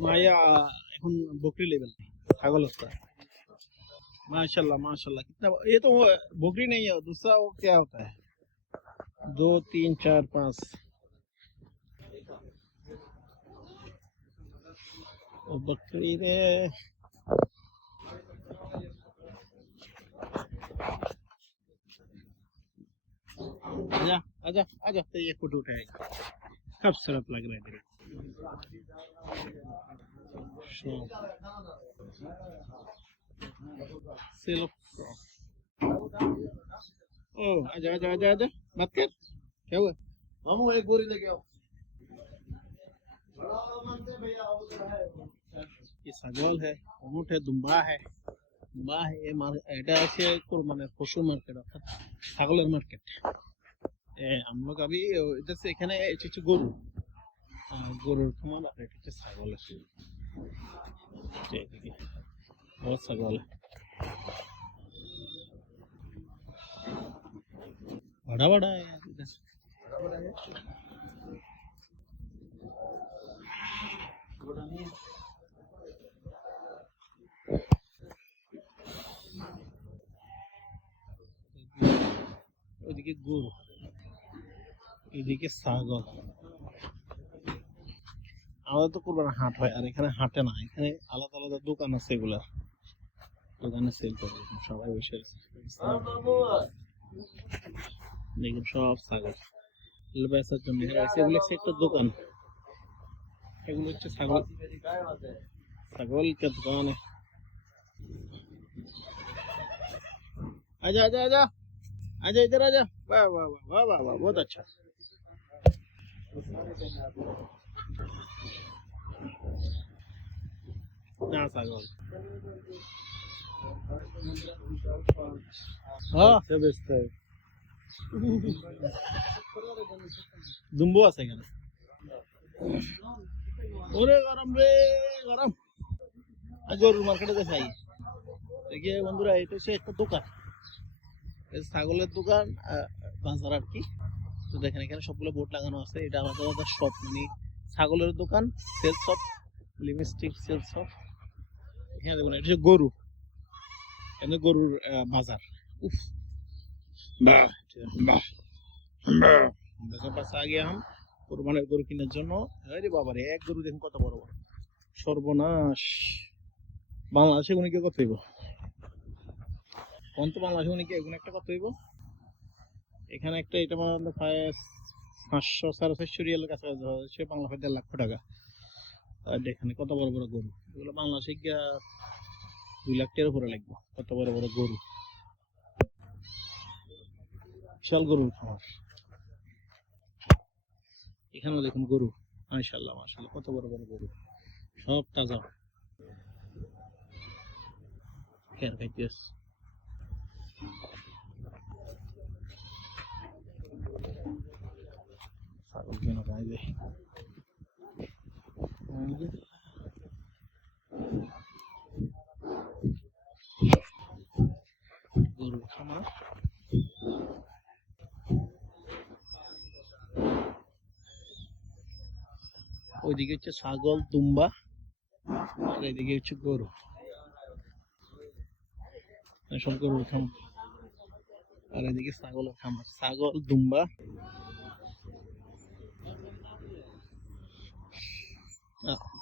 माया এখন बकरी लेवल ছাগল होता है माशाल्लाह माशाल्लाह कितना ये तो वो बकरी नहीं है दूसरा वो क्या होता है दो तीन चार पाँच वो बकरी रे आजा आजा आजा तो ये फोटो उठाएगा खूबसूरत लग रहा है तेरे शौक सिल्क ओ आजा आजा आजा आजा बात कर क्या हुआ मामू एक बोरी लेके आओ ये ছাগল है উট है দুম্বা है দুম্বা है এ মার- এটা আছে কোরবানের পশু মার্কেট অর্থাৎ ছাগলের মার্কেট আমরা কবি इधर से এখানে এটা হচ্ছে গরু আহ, গরুর খামার আর এটা হচ্ছে ছাগলের যে এদিকে বহুত ছাগল है बड़ा बड़ा है यार इधर ওইদিকে গরু এদিকে ছাগল আমাদের তো কোরবান হাট হয় আর এখানে হাটে না এখানে আলাদা আলাদা দোকান আছে এগুলার দোকানে সেল করে সবাই বসে আছে দেখুন সব ছাগল এগুলো বেচার জন্য এগুলো হচ্ছে একটা দোকান এগুলো হচ্ছে ছাগল ছাগল কে দোকান আজা আজা আজা আজা ইধর আজা বাহ বাহ বাহ বাহ বাহ বহুত আচ্ছা না ছাগল দুম্বু আছে এখানে ওরে গরম রে গরম গরুর মার্কেটে দেখাই দেখে বন্ধুরা এটা সে একটা দোকান ছাগলের দোকান বাজার আর কি তো দেখেন, এখানে সবগুলো বোর্ড লাগানো আছে। এটা আলাদা আলাদা শপ মানে ছাগলের দোকান sales shop lipstick sales shop এখানে দেখুন, এটা হচ্ছে গরু। এখানে গরুর বাজার। উফ। বাহ বাহ বাহ। পাশে আগে हम কোরবানের গরু কেনার জন্য। আরে বাবারে, এক গরু দেখুন কত বড় বড়। সর্বনাশ। বাংলাদেশে উনি কে কত হইব? কোন তো বাংলাদেশে উনি কে? এগুলো একটা কত হইব? এখানে একটা এটা মানে প্রায় পাঁচশো সাড়ে চারশো রিয়ালের কাছাকাছি ধরা যাচ্ছে বাংলাদেশে দেড় লক্ষ টাকা। আর এখানে কত বড় বড় গরু? এগুলো বাংলাদেশে গিয়া দুই লাখ টাকার উপরে লাগবে, কত বড় বড় গরু? বিশাল গরুর খামার। এখানেও দেখুন গরু মাশাল্লাহ মাশাল্লাহ কত বড় বড় গরু। সব তাজা। খেয়াল খাইতেস গরুর খামার ওইদিকে হচ্ছে ছাগল দুম্বা আর এদিকে হচ্ছে গরু সব গরুর খামার আর এদিকে ছাগলের খামার ছাগল দুম্বা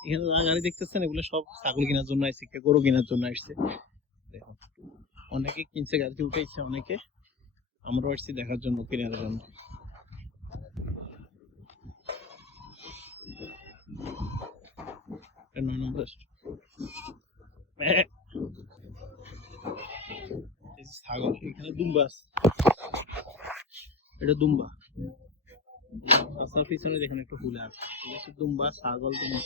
এখানে যা গাড়ি দেখতেছেন, এগুলো সব ছাগল কেনার জন্য আসছে কেউ গরু কেনার জন্য আসছে দেখুন, অনেকে কিনছে, গাড়িতে উঠেছে অনেকে। আমরা আসছি দেখার জন্য, কেনার জন্য। নয় নম্বর। ছাগল, এখানে দুম্বা আছে। এটা দুম্বা। রাস্তার পিছনে দেখেন একটু ফুলে আছে এটা হচ্ছে দুম্বা ছাগল দুম্বা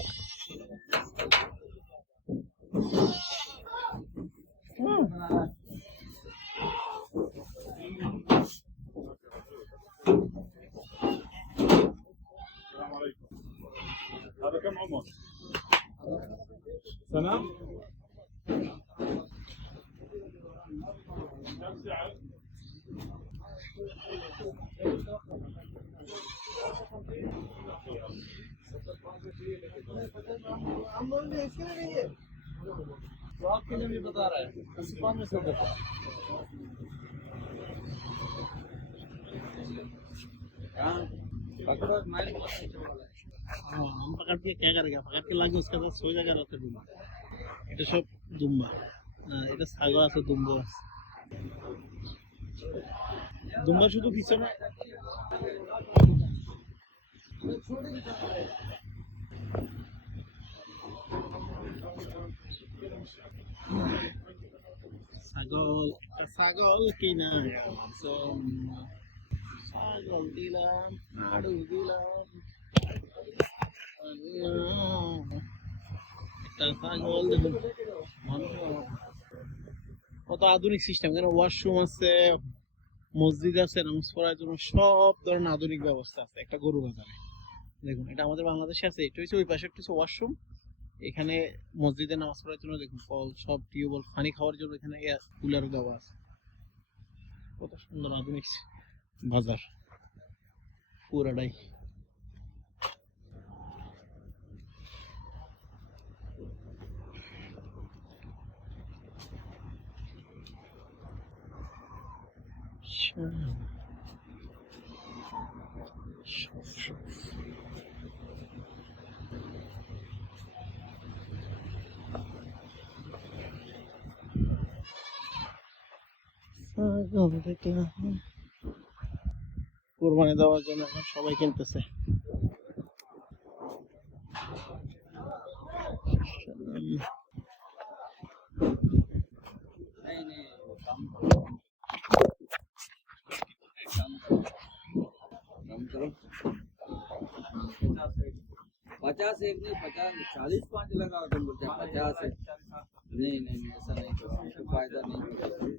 هذا है इसीलिए ये ब्लॉक के लिए भी बता रहा है उसको में छोड़ देता हाँ पकड़ो माइल हाँ हम पकड़ के क्या करेगा पकड़ के लागे उसके साथ सो जाएगा रात दुम्बा এটা সব দুম্বা এটা ছাগল আছে দুম্বা আছে দুম্বা শুধু পিছনে ছাগল ছাগল কিনা। ছাগল দিলাম, আড়ু দিলাম। একটা ছাগল কত আধুনিক সিস্টেম কেন ওয়াশরুম আছে, মসজিদ আছে, নামাজ পড়ার জন্য সব ধরনের আধুনিক ব্যবস্থা আছে, একটা গরু বাজারে। দেখুন, এটা আমাদের বাংলাদেশে আছে, এটা হচ্ছে ওই পাশে একটা ওয়াশরুম এখানে মসজিদে নামাজ পড়ার জন্য দেখুন কল সব টিউবওয়েল, পানি খাওয়ার জন্য এখানে কুলার দেওয়া আছে। কত সুন্দর আধুনিক বাজার। পুরাটাই। কোরবানি দেওয়ার জন্য এখন সবাই কিনতেছে नहीं नहीं वो काम करो काम करो काम करो पचास एक नहीं पचास चालीस पाँच लगाओ तुम बोलते हैं पचास है नहीं नहीं नहीं ऐसा नहीं करो कोई फायदा नहीं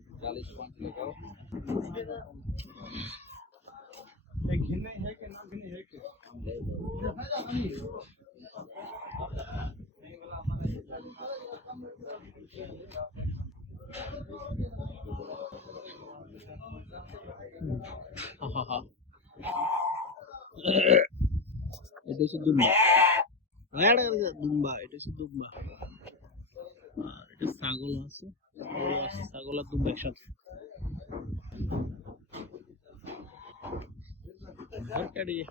এটা হচ্ছে দুম্বা এটা হচ্ছে দুম্বা। এটা ছাগল আছে। গরু আছে ছাগল আর দুম্বা একসাথে ঘর কাটিয়ে